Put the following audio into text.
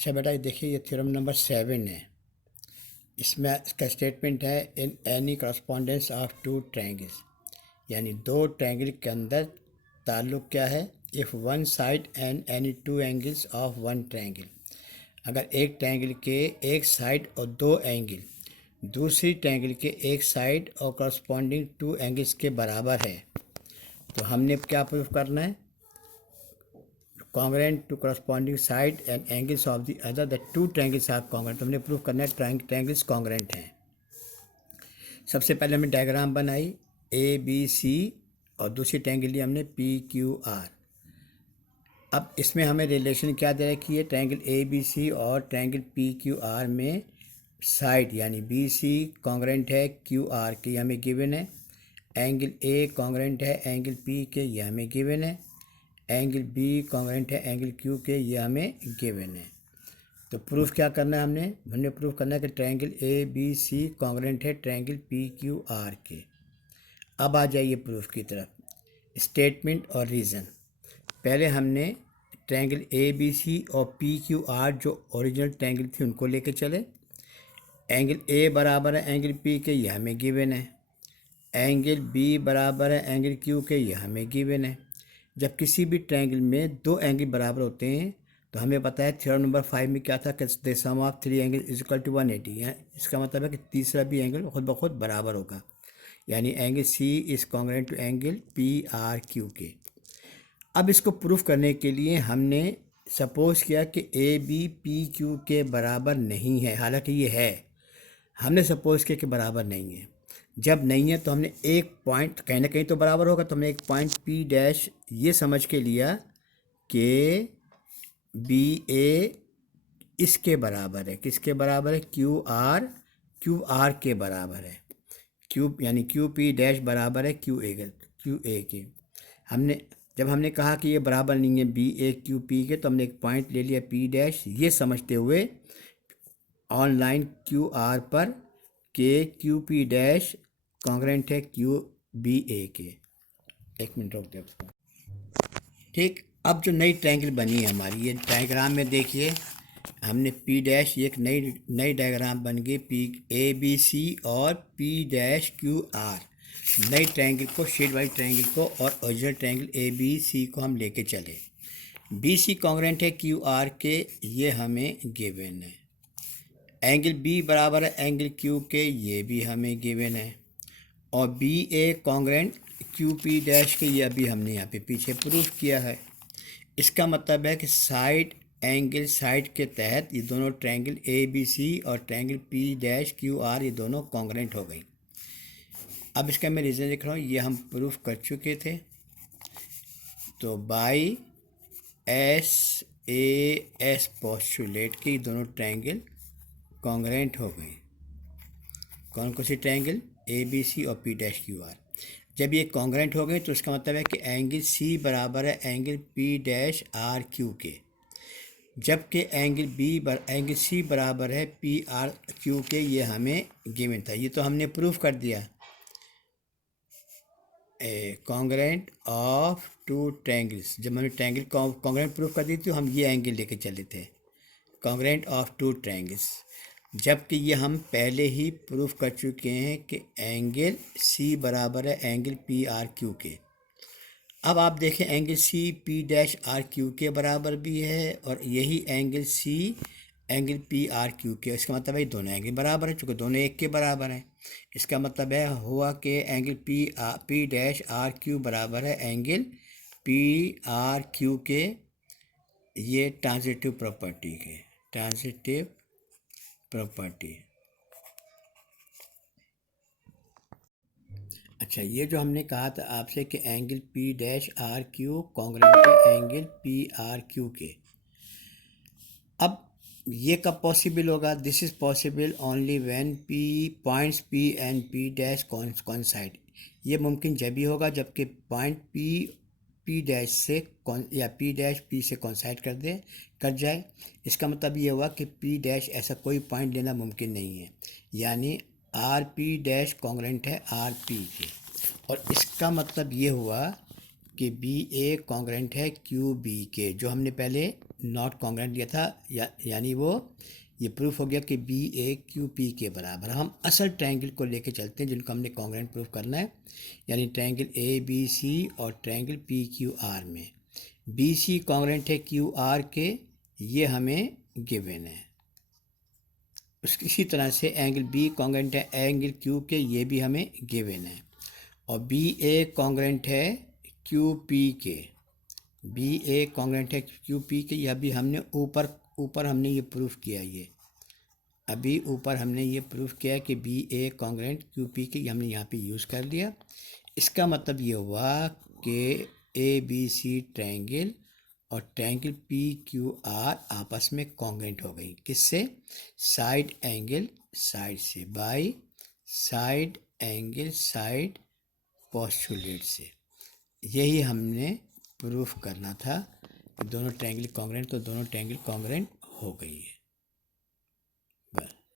अच्छा बेटा, ये देखिए, ये थ्योरम नंबर 7 है। इसमें इसका स्टेटमेंट है, in any correspondence of two triangles, यानी दो ट्रायंगल के अंदर ताल्लुक़ क्या है। If one side and any two angles of one triangle, अगर एक ट्रायंगल के एक साइड और दो एंगल दूसरी ट्रायंगल के एक साइड और करस्पॉन्डिंग टू एंगल्स के बराबर है, तो हमने क्या प्रूफ करना है। Congruent to corresponding side and angles of the other the two triangles are congruent. तो हमने प्रूफ करना है ट्रायंगल्स कॉन्ग्रेंट हैं। सबसे पहले हमने डायग्राम बनाई ए बी सी और दूसरी ट्रायंगल ली हमने पी क्यू आर। अब इसमें हमें रिलेशन क्या दे रखी है, ट्रायंगल ए बी सी और ट्रायंगल पी क्यू आर में साइड यानी बी सी कॉन्ग्रेंट है क्यू आर के, हमें गिवन है। एंगल ए कॉन्ग्रेंट है एंगल पी के, ये हमें गिवन है। एंगल बी कॉन्ग्रेंट है एंगल क्यू के, ये हमें गिवन है। तो प्रूफ क्या करना है, हमने प्रूफ करना है कि triangle A B C congruent है ट्रायंगल पी क्यू आर के। अब आ जाइए प्रूफ की तरफ। स्टेटमेंट और रीज़न। पहले हमने ट्रायंगल ए बी सी और पी क्यू आर जो ओरिजिनल ट्रायंगल थी उनको लेके चले। एंगल ए बराबर है एंगल पी के, ये हमें गिवन है। एंगल बी बराबर है एंगल क्यू के, ये हमें गिवन है। जब किसी भी ट्रायंगल में दो एंगल बराबर होते हैं तो हमें पता है थ्योरम नंबर 5 में क्या था कि the sum of three angle is equal to 180 है। इसका मतलब है कि तीसरा भी एंगल खुद ब खुद बराबर होगा, यानी angle C is congruent to angle P R Q के। अब इसको प्रूफ करने के लिए हमने सपोज किया कि ए बी पी क्यू के बराबर नहीं है, हालांकि ये है। हमने सपोज किया कि बराबर नहीं है। जब नहीं है तो हमने एक पॉइंट कहीं ना कहीं तो बराबर होगा, तो हमने एक पॉइंट पी डैश ये समझ के लिया कि बी ए इसके बराबर है। किसके बराबर है, क्यू आर के बराबर है। क्यू यानी क्यू पी डैश बराबर है क्यू ए के। जब हमने कहा कि ये बराबर नहीं है बी ए क्यू पी के, तो हमने एक पॉइंट ले लिया पी डैश, ये समझते हुए ऑनलाइन क्यू आर पर के क्यू पी डैश कॉन्ग्रेंट है क्यू बी ए के। एक मिनट रोक दे उसको। ठीक, अब जो नई ट्रायंगल बनी है हमारी, ये डायग्राम में देखिए, हमने पी डैश एक नई डायग्राम बन गई पी ए बी सी और पी डैश क्यू आर। नई ट्रायंगल को, शेड वाली ट्रायंगल को और original triangle A B C को हम लेके चले। बी सी कॉन्ग्रेंट है क्यू आर के, ये हमें गिवन है। एंगल बी बराबर है एंगल क्यू के, ये भी हमें गिवन है। और बी ए कॉन्ग्रेंट क्यू पी डैश के, ये अभी हमने यहाँ पे पीछे प्रूफ किया है। इसका मतलब है कि साइड एंगल साइड के तहत ये दोनों ट्रायंगल ए बी सी और triangle P dash Q are ये दोनों कॉन्ग्रेंट हो गई। अब इसका मैं रीज़न लिख रहा हूँ, ये हम प्रूफ कर चुके थे। तो by S A S postulate के दोनों ट्रायंगल कॉन्ग्रेंट हो गए। कौन सी ट्रायंगल, ए बी सी और पी डैश क्यू आर। जब ये कॉन्ग्रेंट हो गए तो इसका मतलब है कि एंगल सी बराबर है angle P dash R Q के, जबकि एंगल सी बराबर है पी आर क्यू के, ये हमें गिवन था। ये तो हमने प्रूफ कर दिया। कॉन्ग्रेंट ऑफ टू ट्रायंगल्स, जब हमने ट्रायंगल कॉन्ग्रेंट प्रूफ कर दी तो हम ये एंगल लेके चले थे, कॉन्ग्रेंट ऑफ टू ट्रायंगल्स। जबकि ये हम पहले ही प्रूफ कर चुके हैं कि एंगल सी बराबर है एंगल पी आर क्यू के। अब आप देखें, angle C P dash R Q के बराबर भी है और यही angle C angle P R Q के। इसका मतलब है दोनों एंगल बराबर है, चूँकि दोनों एक के बराबर हैं। इसका मतलब है हुआ कि angle P dash R Q बराबर है एंगल पी आर क्यू के। ये ट्रांजिटिव प्रॉपर्टी के, ट्रांजिटिव प्रॉपर्टी। अच्छा, ये जो हमने कहा था आपसे कि angle P dash R Q congruent है एंगल पी आर क्यू के। अब ये कब पॉसिबल होगा, this is possible only when P points P and P dash coincide. ये मुमकिन जब भी होगा जबकि पॉइंट पी डैश से या पी डैश पी से कॉइंसाइड कर जाए। इसका मतलब ये हुआ कि पी डैश ऐसा कोई पॉइंट लेना मुमकिन नहीं है, यानी आर पी डैश कॉन्ग्रेंट है आर पी के। और इसका मतलब ये हुआ कि बी ए कॉन्ग्रेंट है क्यू बी के, जो हमने पहले नॉट कॉन्ग्रेंट दिया था, यानी वो ये प्रूफ हो गया कि बी ए क्यू पी के बराबर। हम असल ट्रायंगल को लेके चलते हैं जिनको हमने कॉन्ग्रेंट प्रूफ करना है, यानी ट्रायंगल ए बी सी और ट्रायंगल पी क्यू आर में बी सी कॉन्ग्रेंट है क्यू आर के, ये हमें गिवन है। इसी तरह से एंगल बी कॉन्ग्रेंट है एंगल क्यू के, ये भी हमें गिवन है। और बी ए कॉन्ग्रेंट है क्यू पी के, बी ए कॉन्ग्रेंट है क्यू पी के, यह भी हमने ऊपर हमने ये प्रूफ किया। ये अभी ऊपर हमने ये प्रूफ किया कि बी ए कॉन्ग्रेंट क्यू पी के, हमने यहाँ पे यूज़ कर लिया। इसका मतलब ये हुआ कि ए बी सी ट्रायंगल और ट्रायंगल पी क्यू आर आपस में कॉन्ग्रेंट हो गई। किससे? साइड एंगल साइड से, by side angle side postulate से। यही हमने प्रूफ करना था। दोनों ट्रायंगल कॉन्ग्रेंट, तो दोनों ट्रायंगल कॉन्ग्रेंट हो गई है।